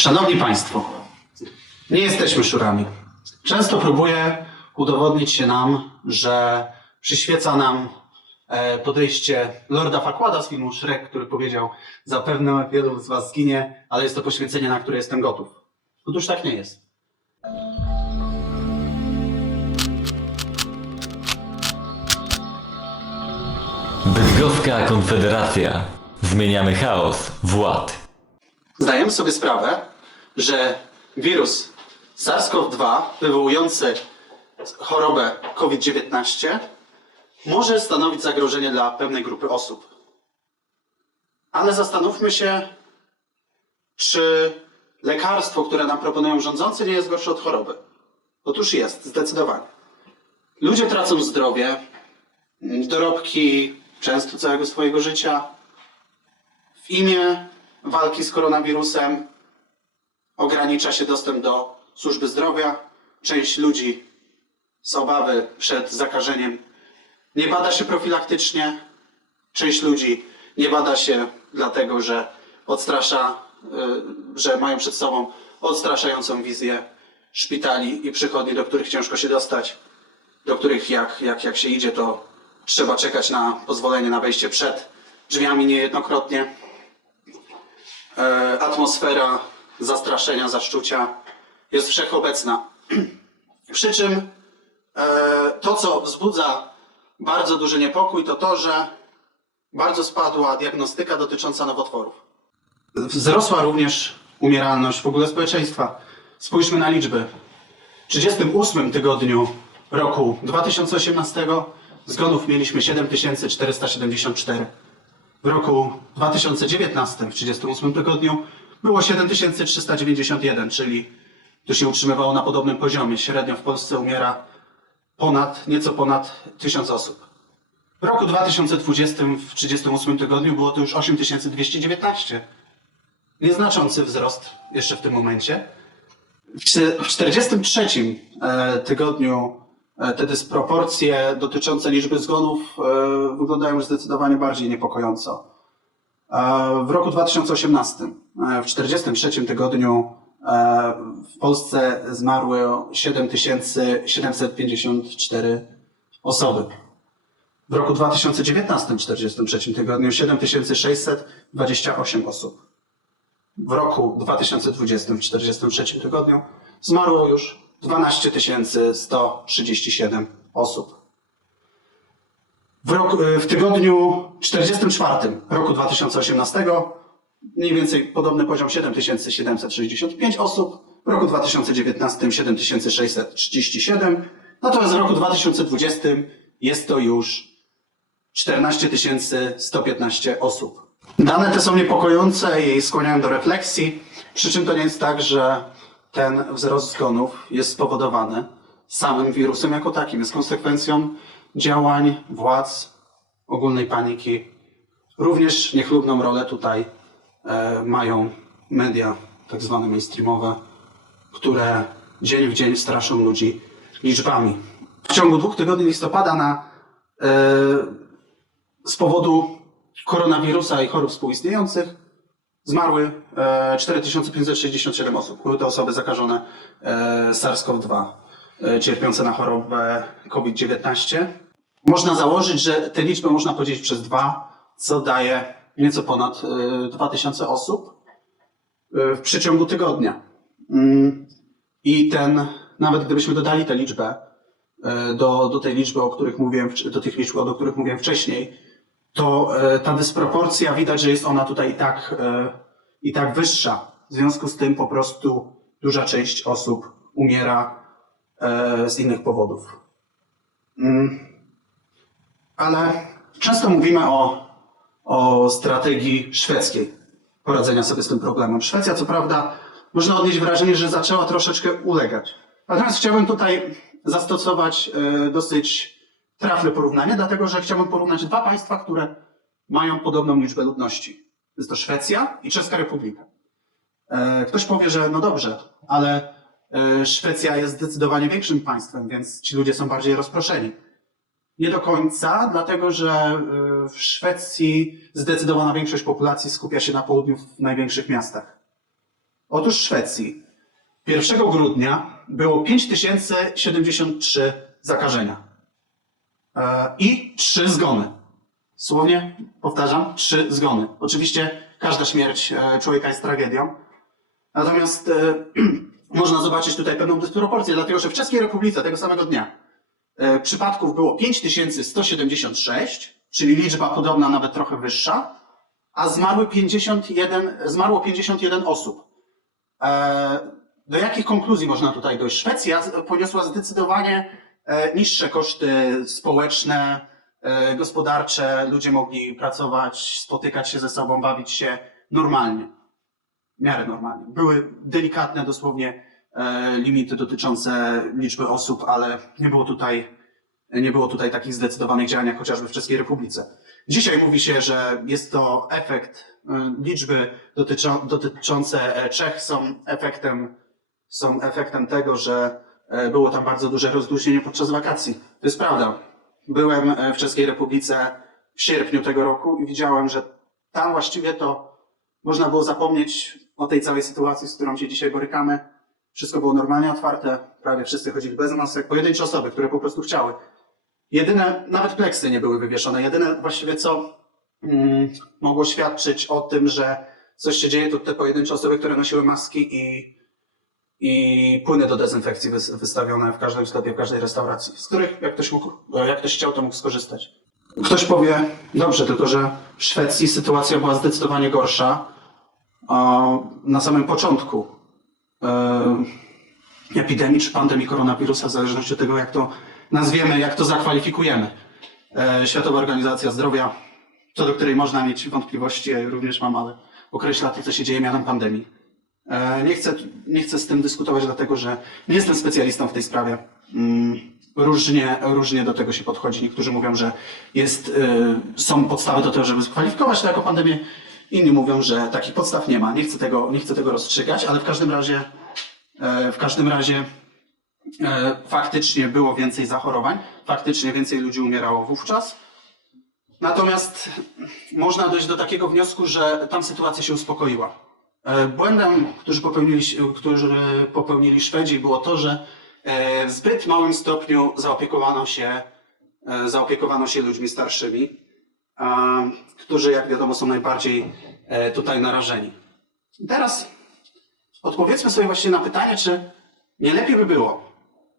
Szanowni Państwo, nie jesteśmy szurami. Często próbuje udowodnić się nam, że przyświeca nam e, podejście Lorda Farquada z filmu Shrek, który powiedział zapewne wielu z Was zginie, ale jest to poświęcenie, na które jestem gotów. Otóż tak nie jest. Bydgoska Konfederacja. Zmieniamy chaos w ład. Zdajemy sobie sprawę, że wirus SARS-CoV-2 wywołujący chorobę COVID-19 może stanowić zagrożenie dla pewnej grupy osób. Ale zastanówmy się, czy lekarstwo, które nam proponują rządzący, nie jest gorsze od choroby. Otóż jest, zdecydowanie. Ludzie tracą zdrowie, dorobki często całego swojego życia, w imię walki z koronawirusem ogranicza się dostęp do służby zdrowia. Część ludzi z obawy przed zakażeniem nie bada się profilaktycznie. Część ludzi nie bada się dlatego, że odstrasza, y, że mają przed sobą odstraszającą wizję szpitali i przychodni, do których ciężko się dostać, do których jak, jak, jak się idzie, to trzeba czekać na pozwolenie na wejście przed drzwiami niejednokrotnie e, atmosfera zastraszenia, zaszczucia jest wszechobecna. Przy czym e, to, co wzbudza bardzo duży niepokój, to to, że bardzo spadła diagnostyka dotycząca nowotworów. Wzrosła również umieralność w ogóle społeczeństwa. Spójrzmy na liczby. W 38 tygodniu roku 2018 zgonów mieliśmy 7474. W roku 2019, w 38 tygodniu, było 7391, czyli to się utrzymywało na podobnym poziomie. Średnio w Polsce umiera ponad, nieco ponad 1000 osób. W roku 2020, w 38 tygodniu, było to już 8219. Nieznaczący wzrost jeszcze w tym momencie. W czy- w 43 e, tygodniu e, te dysproporcje dotyczące liczby zgonów e, wyglądają już zdecydowanie bardziej niepokojąco. E, W roku 2018, e, w 43 tygodniu e, w Polsce zmarły 7754 osoby. W roku 2019, w 43 tygodniu 7628 osób. W roku 2020, w 43 tygodniu, zmarło już 12 137 osób. W, roku, w tygodniu 44 roku 2018 mniej więcej podobny poziom 7765 osób, w roku 2019 7637, natomiast w roku 2020 jest to już 14 115 osób. Dane te są niepokojące i skłaniają do refleksji, przy czym to nie jest tak, że ten wzrost zgonów jest spowodowany samym wirusem jako takim. Jest konsekwencją działań władz, ogólnej paniki. Również niechlubną rolę tutaj e, mają media tak zwane mainstreamowe, które dzień w dzień straszą ludzi liczbami. W ciągu dwóch tygodni listopada na e, z powodu koronawirusa i chorób współistniejących zmarły e, 4567 osób. Były to osoby zakażone e, SARS-CoV-2, e, cierpiące na chorobę COVID-19. Można założyć, że te liczby można podzielić przez dwa, co daje nieco ponad e, 2000 osób e, w przeciągu tygodnia. Mm, I ten, nawet gdybyśmy dodali tę liczbę e, do, do tej liczby, o których mówiłem, do tych liczb, o których mówiłem wcześniej, to e, ta dysproporcja widać, że jest ona tutaj i tak, e, i tak wyższa. W związku z tym po prostu duża część osób umiera e, z innych powodów. Mm. Ale często mówimy o, o strategii szwedzkiej poradzenia sobie z tym problemem. Szwecja, co prawda, można odnieść wrażenie, że zaczęła troszeczkę ulegać. Natomiast chciałbym tutaj zastosować e, dosyć trafne porównanie, dlatego że chciałbym porównać dwa państwa, które mają podobną liczbę ludności. Jest to Szwecja i Czeska Republika. E, Ktoś powie, że no dobrze, ale e, Szwecja jest zdecydowanie większym państwem, więc ci ludzie są bardziej rozproszeni. Nie do końca, dlatego że e, w Szwecji zdecydowana większość populacji skupia się na południu w największych miastach. Otóż w Szwecji 1 grudnia było 5073 zakażenia e, i 3 zgony. Słownie powtarzam, 3 zgony. Oczywiście każda śmierć e, człowieka jest tragedią, natomiast e, można zobaczyć tutaj pewną dysproporcję, dlatego że w Czeskiej Republice tego samego dnia e, przypadków było 5176, czyli liczba podobna, nawet trochę wyższa, a zmarły 51, zmarło 51 osób. E, Do jakich konkluzji można tutaj dojść? Szwecja poniosła zdecydowanie e, niższe koszty społeczne, gospodarcze. Ludzie mogli pracować, spotykać się ze sobą, bawić się normalnie. Miarę normalnie. Były delikatne dosłownie e, limity dotyczące liczby osób, ale nie było tutaj, nie było tutaj takich zdecydowanych działań, jak chociażby w Czeskiej Republice. Dzisiaj mówi się, że jest to efekt, e, liczby dotyczą, dotyczące e, Czech są efektem, są efektem tego, że było tam bardzo duże rozluźnienie podczas wakacji. To jest prawda. Byłem w Czeskiej Republice w sierpniu tego roku i widziałem, że tam właściwie to można było zapomnieć o tej całej sytuacji, z którą się dzisiaj borykamy. Wszystko było normalnie otwarte, prawie wszyscy chodzili bez masek, pojedyncze osoby, które po prostu chciały. Jedyne, nawet pleksy nie były wywieszone. Jedyne właściwie co mm, mogło świadczyć o tym, że coś się dzieje, to te pojedyncze osoby, które nosiły maski i, i płyny do dezynfekcji wys- wystawione w każdym sklepie, w każdej restauracji, z których jak ktoś, mógł, jak ktoś chciał, to mógł skorzystać. Ktoś powie, dobrze, tylko że w Szwecji sytuacja była zdecydowanie gorsza na samym początku e, epidemii czy pandemii koronawirusa, w zależności od tego, jak to nazwiemy, jak to zakwalifikujemy. E, Światowa Organizacja Zdrowia, co do której można mieć wątpliwości, ja również mam, ale określa to, co się dzieje mianem pandemii. E, Nie chcę, nie chcę z tym dyskutować, dlatego że nie jestem specjalistą w tej sprawie. Mm, Różnie, różnie do tego się podchodzi. Niektórzy mówią, że jest, są podstawy do tego, żeby kwalifikować to jako pandemię. Inni mówią, że takich podstaw nie ma. Nie chcę tego, nie chcę tego rozstrzygać, ale w każdym razie, e, w każdym razie e, faktycznie było więcej zachorowań, faktycznie więcej ludzi umierało wówczas. Natomiast można dojść do takiego wniosku, że tam sytuacja się uspokoiła. E, Błędem, który popełnili, popełnili Szwedzi, było to, że w zbyt małym stopniu zaopiekowano się, zaopiekowano się ludźmi starszymi, którzy, jak wiadomo, są najbardziej e, tutaj narażeni. Teraz odpowiedzmy sobie właśnie na pytanie, czy nie lepiej by było,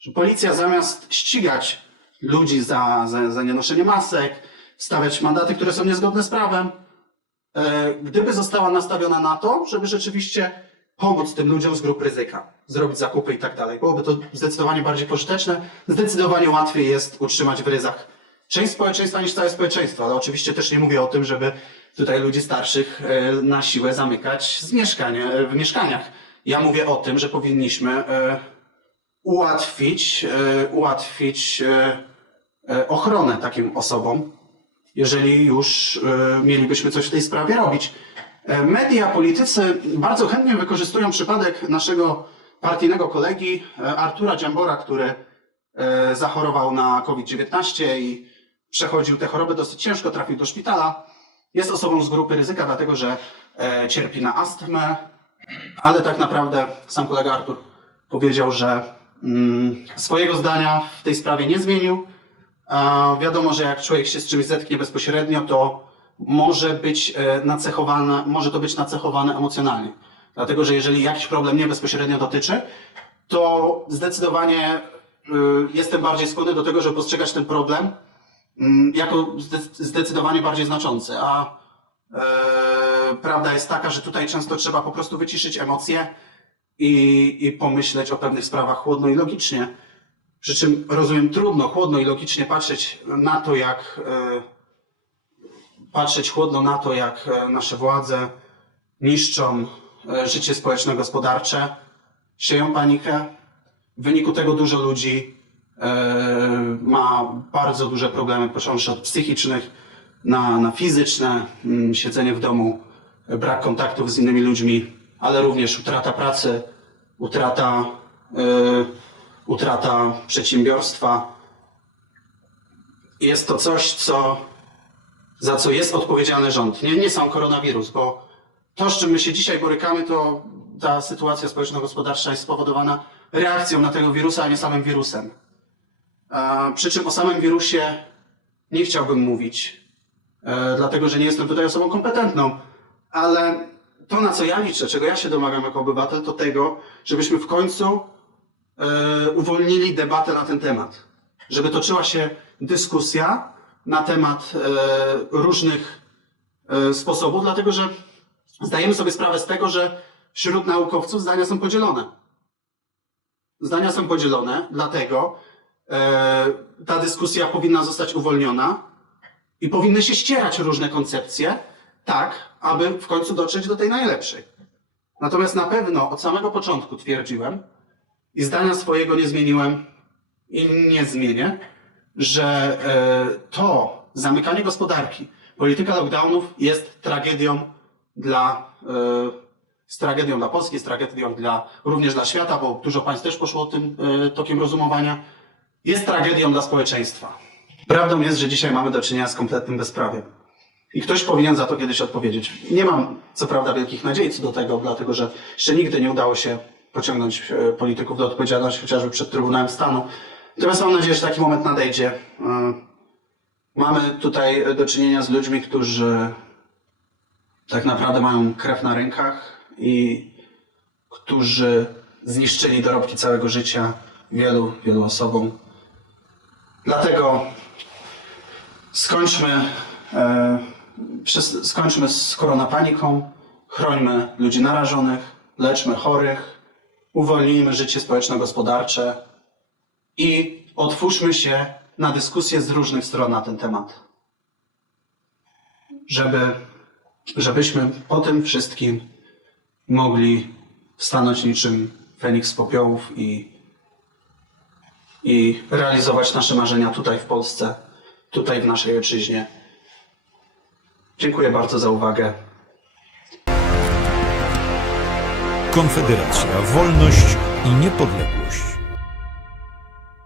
że policja zamiast ścigać ludzi za, za, za nienoszenie masek, stawiać mandaty, które są niezgodne z prawem, e, gdyby została nastawiona na to, żeby rzeczywiście pomóc tym ludziom z grup ryzyka, zrobić zakupy i tak dalej. Byłoby to zdecydowanie bardziej pożyteczne. Zdecydowanie łatwiej jest utrzymać w ryzach część społeczeństwa niż całe społeczeństwo, ale oczywiście też nie mówię o tym, żeby tutaj ludzi starszych e, na siłę zamykać z e, w mieszkaniach. Ja mówię o tym, że powinniśmy e, ułatwić, ułatwić ochronę takim osobom, jeżeli już mielibyśmy coś w tej sprawie robić. Media, politycy bardzo chętnie wykorzystują przypadek naszego partyjnego kolegi Artura Dziambora, który zachorował na COVID-19 i przechodził tę chorobę dosyć ciężko, trafił do szpitala. Jest osobą z grupy ryzyka, dlatego że e, cierpi na astmę, ale tak naprawdę sam kolega Artur powiedział, że mm, swojego zdania w tej sprawie nie zmienił. Wiadomo, że jak człowiek się z czymś zetknie bezpośrednio, to może być e, nacechowane, może to być nacechowane emocjonalnie. Dlatego, że jeżeli jakiś problem mnie bezpośrednio dotyczy, to zdecydowanie y, jestem bardziej skłonny do tego, żeby postrzegać ten problem jako zde- zdecydowanie bardziej znaczący. A e, prawda jest taka, że tutaj często trzeba po prostu wyciszyć emocje i, i pomyśleć o pewnych sprawach chłodno i logicznie. Przy czym rozumiem trudno chłodno i logicznie patrzeć na to, jak e, patrzeć chłodno na to, jak e, nasze władze niszczą e, życie społeczno-gospodarcze, sieją panikę. W wyniku tego dużo ludzi ma bardzo duże problemy, począwszy od psychicznych na, na fizyczne, mm, siedzenie w domu, e, brak kontaktów z innymi ludźmi, ale również utrata pracy, utrata, e, utrata przedsiębiorstwa. Jest to coś, co, za co jest odpowiedzialny rząd. Nie, nie sam koronawirus, bo to, z czym my się dzisiaj borykamy, to ta sytuacja społeczno-gospodarcza jest spowodowana reakcją na tego wirusa, a nie samym wirusem. Przy czym o samym wirusie nie chciałbym mówić, e, dlatego że nie jestem tutaj osobą kompetentną, ale to, na co ja liczę, czego ja się domagam jako obywatel, to tego, żebyśmy w końcu e, uwolnili debatę na ten temat. Żeby toczyła się dyskusja na temat e, różnych sposobów, dlatego że zdajemy sobie sprawę z tego, że wśród naukowców zdania są podzielone. Zdania są podzielone, dlatego ta dyskusja powinna zostać uwolniona i powinny się ścierać różne koncepcje, tak, aby w końcu dotrzeć do tej najlepszej. Natomiast na pewno od samego początku twierdziłem i zdania swojego nie zmieniłem i nie zmienię, że e, to zamykanie gospodarki, polityka lockdownów jest tragedią dla, e, tragedią dla Polski, jest tragedią dla, również dla świata, bo dużo państw też poszło tym e, tokiem rozumowania, jest tragedią dla społeczeństwa. Prawdą jest, że dzisiaj mamy do czynienia z kompletnym bezprawiem. I ktoś powinien za to kiedyś odpowiedzieć. Nie mam, co prawda, wielkich nadziei co do tego, dlatego że jeszcze nigdy nie udało się pociągnąć e, polityków do odpowiedzialności, chociażby przed Trybunałem Stanu. Natomiast mam nadzieję, że taki moment nadejdzie. E, Mamy tutaj do czynienia z ludźmi, którzy tak naprawdę mają krew na rękach i którzy zniszczyli dorobki całego życia wielu, wielu osobom. Dlatego skończmy, e, skończmy z koronapaniką, chrońmy ludzi narażonych, leczmy chorych, uwolnijmy życie społeczno-gospodarcze i otwórzmy się na dyskusję z różnych stron na ten temat. Żeby, żebyśmy po tym wszystkim mogli stanąć niczym Feniks z popiołów i, i realizować nasze marzenia tutaj w Polsce, tutaj w naszej ojczyźnie. Dziękuję bardzo za uwagę. Konfederacja, wolność i niepodległość.